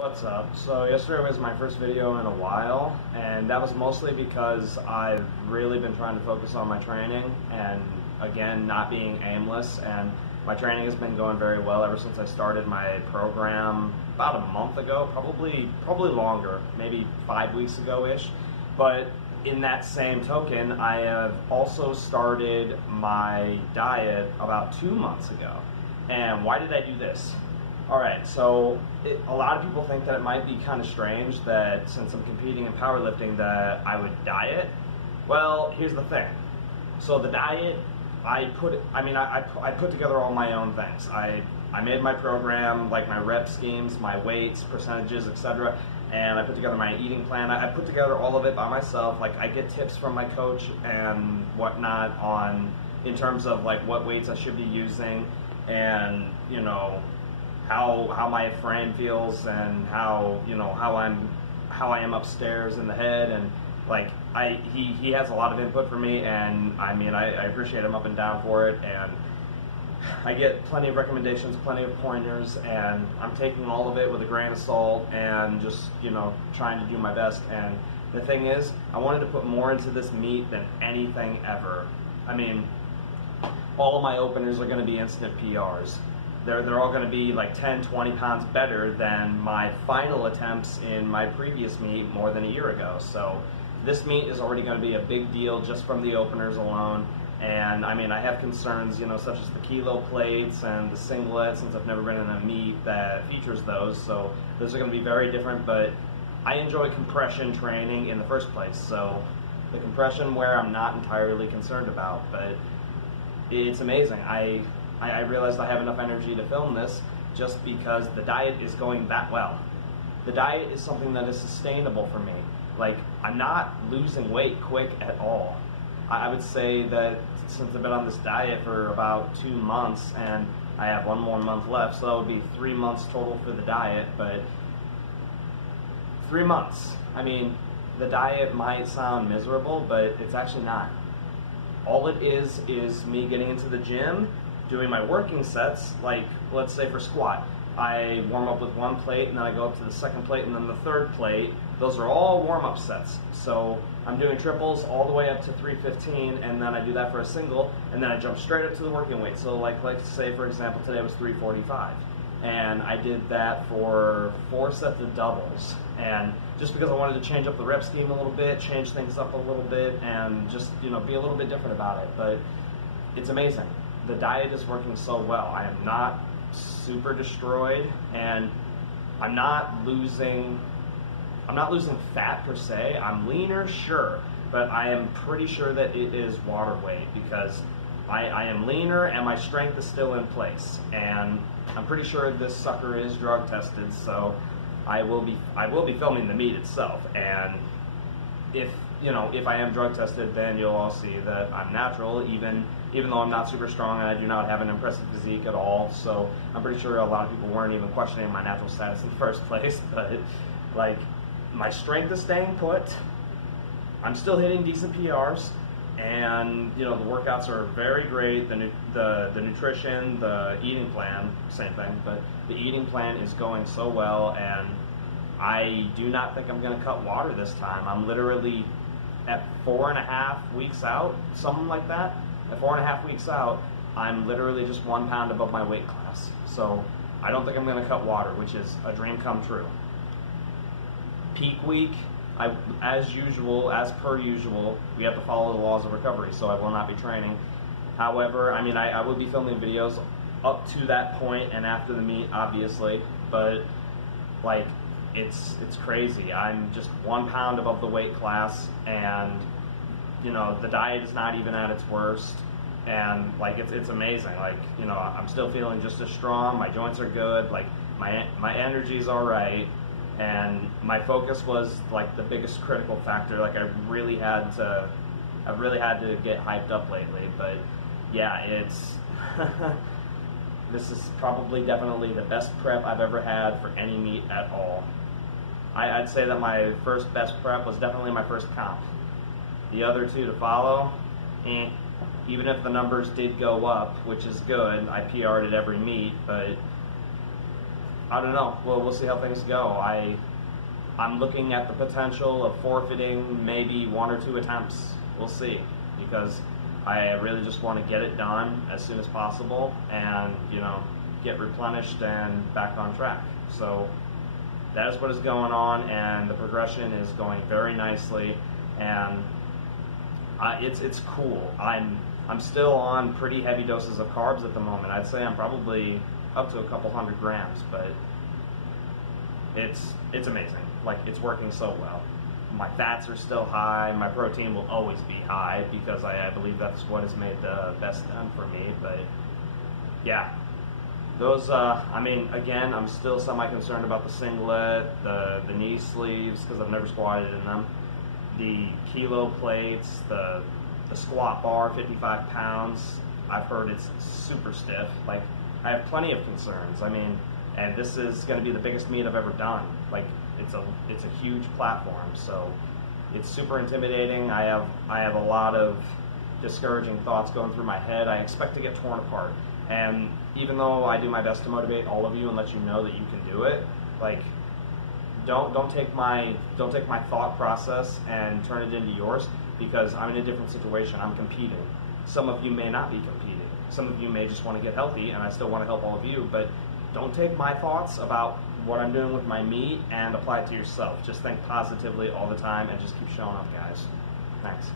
What's up? So yesterday was my first video in a while, and that was mostly because I've really been trying to focus on my training and again not being aimless, and my training has been going very well ever since I started my program about a month ago, probably longer, maybe 5 weeks ago-ish. But in that same token, I have also started my diet about 2 months ago. And why did I do this? Alright, so a lot of people think that it might be kind of strange that since I'm competing in powerlifting that I would diet. Well, here's the thing. So the diet, I put together all my own things. I made my program, like my rep schemes, my weights, percentages, etc. And I put together my eating plan. I put together all of it by myself. Like, I get tips from my coach and whatnot in terms of like what weights I should be using, and you know, how my frame feels, and how I am upstairs in the head, and like he has a lot of input for me, and I appreciate him up and down for it, and I get plenty of recommendations, plenty of pointers, and I'm taking all of it with a grain of salt and just trying to do my best. And the thing is, I wanted to put more into this meet than anything ever. I mean, all of my openers are going to be instant PRs. They're all going to be like 10, 20 pounds better than my final attempts in my previous meet more than a year ago. So this meet is already going to be a big deal just from the openers alone. And I have concerns, such as the kilo plates and the singlet, since I've never been in a meet that features those. So those are going to be very different, but I enjoy compression training in the first place. So the compression where I'm not entirely concerned about, but it's amazing. I realized I have enough energy to film this just because the diet is going that well. The diet is something that is sustainable for me. Like, I'm not losing weight quick at all. I would say that since I've been on this diet for about 2 months, and I have 1 more month left, so that would be 3 months total for the diet, but 3 months. The diet might sound miserable, but it's actually not. All it is me getting into the gym, doing my working sets. Like, let's say for squat, I warm up with 1 plate, and then I go up to the 2nd plate, and then the 3rd plate. Those are all warm-up sets. So I'm doing triples all the way up to 315, and then I do that for a single, and then I jump straight up to the working weight. So like say, for example, today was 345. And I did that for 4 sets of doubles. And just because I wanted to change up the rep scheme a little bit, change things up a little bit, and just be a little bit different about it. But it's amazing. The diet is working so well. I am not super destroyed, and I'm not losing fat per se. I'm leaner, sure, but I am pretty sure that it is water weight, because I am leaner and my strength is still in place, and I'm pretty sure this sucker is drug tested, so I will be filming the meet itself, and if I am drug tested, then you'll all see that I'm natural, even though I'm not super strong and I do not have an impressive physique at all. So I'm pretty sure a lot of people weren't even questioning my natural status in the first place. But like, my strength is staying put. I'm still hitting decent PRs, and the workouts are very great. The nutrition, the eating plan, same thing. But the eating plan is going so well, and I do not think I'm going to cut water this time. I'm literally at 4.5 weeks out, something like that. At 4.5 weeks out, I'm literally just 1 pound above my weight class. So I don't think I'm going to cut water, which is a dream come true. Peak week, as per usual, we have to follow the laws of recovery, so I will not be training. However, I will be filming videos up to that point and after the meet, obviously, but like, it's crazy. I'm just 1 pound above the weight class, and the diet is not even at its worst, and like, it's amazing. Like, I'm still feeling just as strong. My joints are good. Like, my energy's all right, and my focus was like the biggest critical factor. Like, I've really had to get hyped up lately. But yeah, it's this is probably definitely the best prep I've ever had for any meet at all. I'd say that my first best prep was definitely my first comp. The other 2 to follow, even if the numbers did go up, which is good. I PR'd at every meet, but I don't know. We'll see how things go. I'm looking at the potential of forfeiting maybe 1 or 2 attempts. We'll see, because I really just want to get it done as soon as possible and, you know, get replenished and back on track. So that is what is going on, and the progression is going very nicely, and it's cool. I'm still on pretty heavy doses of carbs at the moment. I'd say I'm probably up to a couple 100 grams, but it's amazing. Like, it's working so well. My fats are still high. My protein will always be high because I believe that's what has made the best done for me. But yeah, those, I mean, again, I'm still semi-concerned about the singlet, the knee sleeves, because I've never squatted in them. The kilo plates, the squat bar, 55 pounds, I've heard it's super stiff. Like, I have plenty of concerns. I mean, and this is going to be the biggest meet I've ever done. Like, it's a huge platform, so it's super intimidating. I have a lot of discouraging thoughts going through my head. I expect to get torn apart, and even though I do my best to motivate all of you and let you know that you can do it, like, don't take my thought process and turn it into yours, because I'm in a different situation. I'm competing. Some of you may not be competing. Some of you may just want to get healthy, and I still want to help all of you, but don't take my thoughts about what I'm doing with my meat and apply it to yourself. Just think positively all the time and just keep showing up, guys. Thanks.